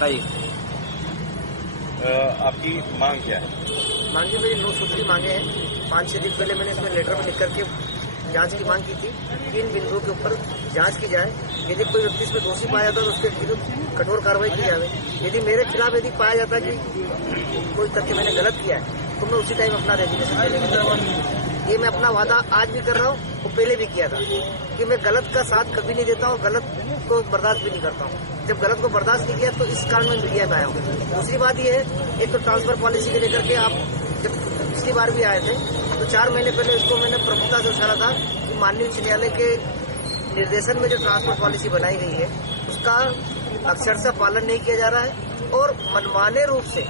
27। आपकी मांग क्या है? मांगे मेरी 9 सूत्री मांगे हैं। 5-6 दिन पहले मैंने इसमें लेटर में लिख करके जांच की मांग की थी कि इन बिंदुओं के ऊपर जांच की जाए। यदि कोई व्यक्ति इसमें दोषी पाया जाता है तो उसके विरुद्ध कठोर कार्रवाई की जाए। यदि मेरे खिलाफ यदि पाया जाता है कि कोई तथ्य मैंने गलत किया है तो मैं उसी टाइम अपना रेजिग्नेशन देने की तैयार। ये मैं अपना वादा आज भी कर रहा हूँ, वो पहले भी किया था कि मैं गलत का साथ कभी नहीं देता हूँ, गलत को बर्दाश्त भी नहीं करता हूँ। जब गलत को बर्दाश्त नहीं किया तो इस कारण मैं मीडिया में आया हूँ। दूसरी बात ये है, एक तो ट्रांसफर पॉलिसी को लेकर के आप जब पिछली बार भी आए थे तो 4 महीने पहले इसको मैंने प्रमुखता से उछाला था कि माननीय उच्च न्यायालय के निर्देशन में जो ट्रांसफर पॉलिसी बनाई गई है उसका अक्षरशः पालन नहीं किया जा रहा है और मनमाने रूप से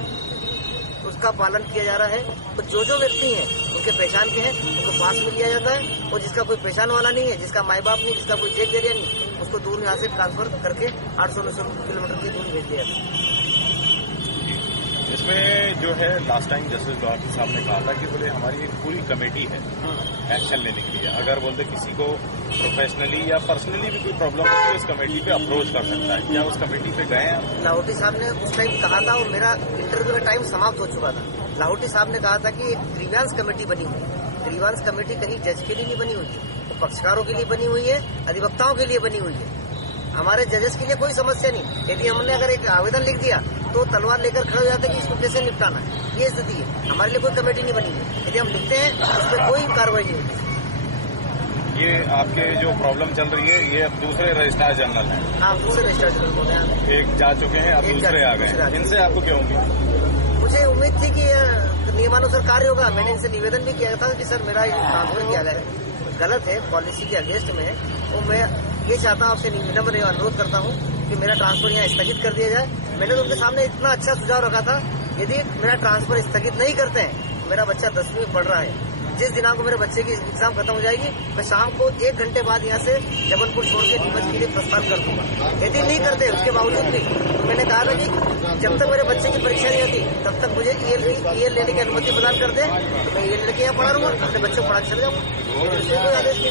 उसका पालन किया जा रहा है। तो जो व्यक्ति हैं उनके पहचान के हैं उनको पास में लिया जाता है और जिसका कोई पहचान वाला नहीं है, जिसका माई बाप नहीं, जिसका कोई जेक एरिया नहीं, उसको दूर यहाँ से ट्रांसफर करके 800-900 किलोमीटर की दूर भेज दिया जाता है। इसमें जो है लास्ट टाइम जस्टिस डॉक्टर साहब ने कहा था कि बोले हमारी एक पूरी कमेटी है एक्शन लेने के लिए। अगर बोलते किसी को प्रोफेशनली या पर्सनली भी कोई प्रॉब्लम है तो इस कमेटी पे अप्रोच कर सकता है। क्या उस कमेटी पे गए हैं? लाहौटी साहब ने उस टाइम कहा था और मेरा इंटरव्यू का टाइम समाप्त हो चुका था। लाहौटी साहब ने कहा था कि एक ग्रीवेंस कमेटी बनी हुई है। ग्रीवेंस कमेटी कहीं जज के लिए नहीं बनी हुई है, वो पक्षकारों के लिए बनी हुई है, अधिवक्ताओं के लिए बनी हुई है। हमारे जजेस के लिए कोई समस्या नहीं। यदि हमने अगर एक आवेदन लिख दिया तो तलवार लेकर खड़े हो जाते कि इसको कैसे निपटाना है, ये स्थिति है। हमारे लिए कोई कमेटी नहीं बनी है। यदि हम लिखते हैं तो उस पर कोई कार्रवाई नहीं होती। ये आपके जो प्रॉब्लम चल रही है ये अब दूसरे रजिस्ट्रार जनरल हैं? हाँ, दूसरे रजिस्ट्रार जनरल बोले हैं। एक जा चुके हैं, अब दूसरे आ गए। इनसे आपको क्या उम्मीद? मुझे उम्मीद थी कि नियमानुसार कार्य होगा। मैंने इनसे निवेदन भी किया था कि सर मेरा ट्रांसफर किया गया है, गलत है, पॉलिसी के अगेंस्ट में है। तो मैं ये चाहता हूँ, आपसे विनम्र अनुरोध करता हूँ कि मेरा ट्रांसफर यहाँ स्थगित कर दिया जाए। मैंने तो उनके सामने इतना अच्छा सुझाव रखा था, यदि मेरा ट्रांसफर स्थगित नहीं करते हैं, मेरा बच्चा 10वीं में पढ़ रहा है, जिस दिनांक को मेरे बच्चे की एग्जाम खत्म हो जाएगी, मैं शाम को 1 घंटे बाद यहाँ से जबलपुर छोड़ के नीमच के लिए प्रस्थान कर दूंगा। यदि नहीं करते उसके बावजूद भी तो मैंने कहा था कि जब तक मेरे बच्चे की परीक्षा नहीं होती तब तक मुझे ईएल लेने की अनुमति प्रदान कर दे, तो मैं ईएल लेके यहाँ पढ़ा रहूंगा, अपने बच्चे को पढ़ा के चले जाऊंगा। कोई आदेश नहीं।